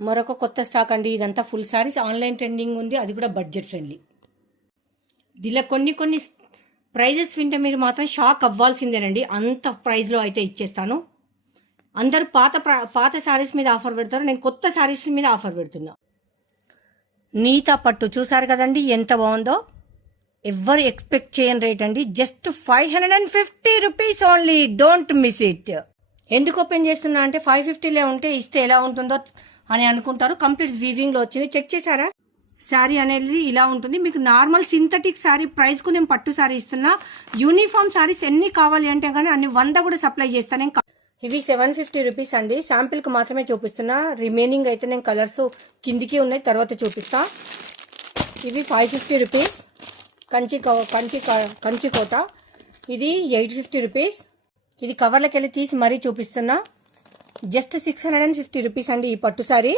మరొక కొత్త స్టాక్ అండి. ఇదంతా ఫుల్ సారీస్, ఆన్లైన్ ట్రెండింగ్ ఉంది, అది కూడా బడ్జెట్ ఫ్రెండ్లీ. దీనిలో కొన్ని ప్రైజెస్ వింటే మీరు మాత్రం షాక్ అవ్వాల్సిందేనండి. అంత ప్రైజ్లో అయితే ఇచ్చేస్తాను. అందరూ పాత శారీస్ మీద ఆఫర్ పెడతారు, నేను కొత్త శారీస్ మీద ఆఫర్ పెడుతున్నా. నీతా పట్టు చూసారు కదండి ఎంత బాగుందో. ఎవరు ఎక్స్పెక్ట్ చేయని రేట్ అండి. Just 550 rupees only. Don't miss it. ఎందుకు ఓపెన్ చేస్తున్నా అంటే 550లో ఉంటే ఇస్తే ఎలా ఉంటుందో అని అనుకుంటారు. కంప్లీట్ వీవింగ్లో వచ్చింది. చెక్ చేశారా? శారీ అనేది ఇలా ఉంటుంది. మీకు నార్మల్ సింథటిక్ శారీ ప్రైస్కు నేను పట్టు శారీ ఇస్తున్నా. యూనిఫామ్ శారీస్ ఎన్ని కావాలి అంటే కానీ అన్ని 100 కూడా సప్లై చేస్తాను. ఇవి 750 రూపీస్ అండి. శాంపిల్కి మాత్రమే చూపిస్తున్నా. రిమైనింగ్ అయితే నేను కలర్స్ కిందికి ఉన్నాయి, తర్వాత చూపిస్తా. ఇవి 550 రూపీస్. కంచి కోట. ఇది 850 రూపీస్. ఇది కవర్లకి వెళ్ళి తీసి మరీ చూపిస్తున్నా. జస్ట్ 650 రూపీస్ అండి ఈ పట్టు శారీ.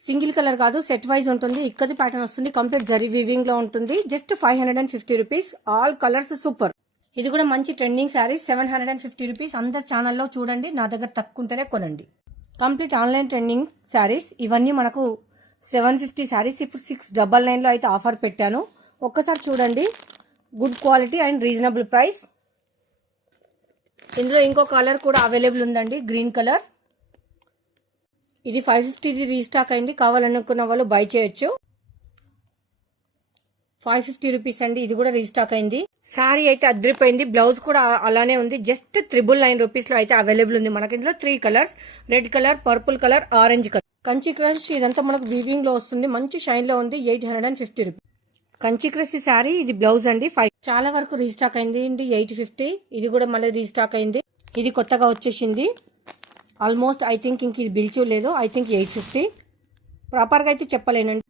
సింగిల్ కలర్ కాదు, సెట్ వైజ్ ఉంటుంది. ఇక్కడి ప్యాటర్న్ వస్తుంది, కంప్లీట్ జరీ వీవింగ్ లో ఉంటుంది. Just 550 rupees. All colours super. ఇది కూడా మంచి ట్రెండింగ్ శారీ. 750 రూపీస్. అందరు ఛానల్లో చూడండి, నా దగ్గర తక్కువ ఉంటేనే కొనండి. Complete online trending saris. ఇవన్నీ మనకు 750 శారీస్. ఇప్పుడు 699లో అయితే ఆఫర్ పెట్టాను. ఒక్కసారి చూడండి. Good quality and reasonable price. ఇందులో ఇంకో కలర్ కూడా అవైలబుల్ ఉందండి, గ్రీన్ కలర్. ఇది 550 రీస్టాక్ అయింది. కావాలనుకున్న వాళ్ళు బై చేయొచ్చు. 550 రూపీస్ అండి. ఇది కూడా రీస్టాక్ అయింది. శారీ అయితే అద్రిపోయింది. బ్లౌజ్ కూడా అలానే ఉంది. జస్ట్ 999 రూపీస్ లో అయితే అవైలబుల్ ఉంది. మనకి ఇందులో 3 colours, red colour, purple colour, orange colour. Kanchi crush ఇదంతా మనకు వీవింగ్ లో వస్తుంది. మంచి షైన్ లో ఉంది. 850 రూపీస్. కంచి క్రష్ శారీ. ఇది బ్లౌజ్ అండి. చాలా వరకు రీస్టాక్ అయింది అండి. 850. ఇది కూడా మళ్ళీ రీస్టాక్ అయింది. ఇది కొత్తగా వచ్చేసింది. ఆల్మోస్ట్ ఐ థింక్ ఇంక ఇది బిల్చూ లేదు. I think 850. ప్రాపర్గా అయితే చెప్పలేనండి.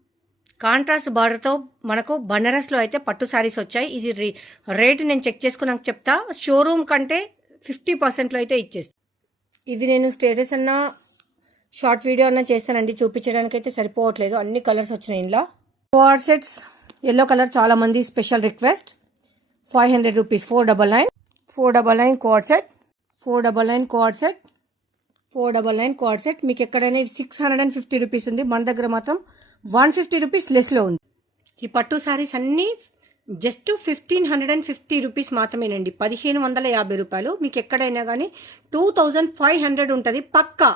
కాంట్రాస్ట్ బార్డర్తో మనకు బనారస్లో అయితే పట్టు శారీస్ వచ్చాయి. ఇది రేట్ నేను చెక్ చేసుకున్నాక చెప్తా. షోరూమ్ కంటే 50%లో అయితే ఇచ్చేస్తాను. ఇది నేను స్టేటస్ అన్నా షార్ట్ వీడియో అన్నా చేస్తానండి. చూపించడానికి అయితే సరిపోవట్లేదు, అన్ని కలర్స్ వచ్చినాయి ఇంట్లో. కోఆర్డ్ సెట్స్ ఎల్లో కలర్ చాలా మంది special request. 500 rupees. 499 co-ord set. 499 co-ord set. 499 co-ord set. మీకు ఎక్కడైనా 650 రూపీస్ ఉంది. మన దగ్గర మాత్రం 150 రూపీస్ లెస్లో ఉంది. ఈ పట్టు శారీస్ అన్నీ జస్ట్ 1550 రూపీస్ మాత్రమేనండి. 1550 రూపాయలు. మీకు ఎక్కడైనా కానీ 2500 ఉంటుంది పక్కా.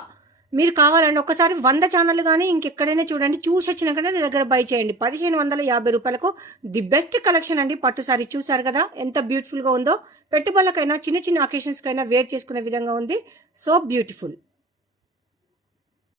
మీరు కావాలండి ఒకసారి 100 ఛానల్ కానీ ఇంకెక్కడైనా చూడండి, చూసి వచ్చినాక మీ దగ్గర బై చేయండి. 1550 రూపాయలకు ది బెస్ట్ కలెక్షన్ అండి. పట్టు శారీ చూసారు కదా ఎంత బ్యూటిఫుల్గా ఉందో. పెట్టుబడులకైనా చిన్న చిన్న అకేషన్స్కైనా వేర్ చేసుకునే విధంగా ఉంది. So beautiful.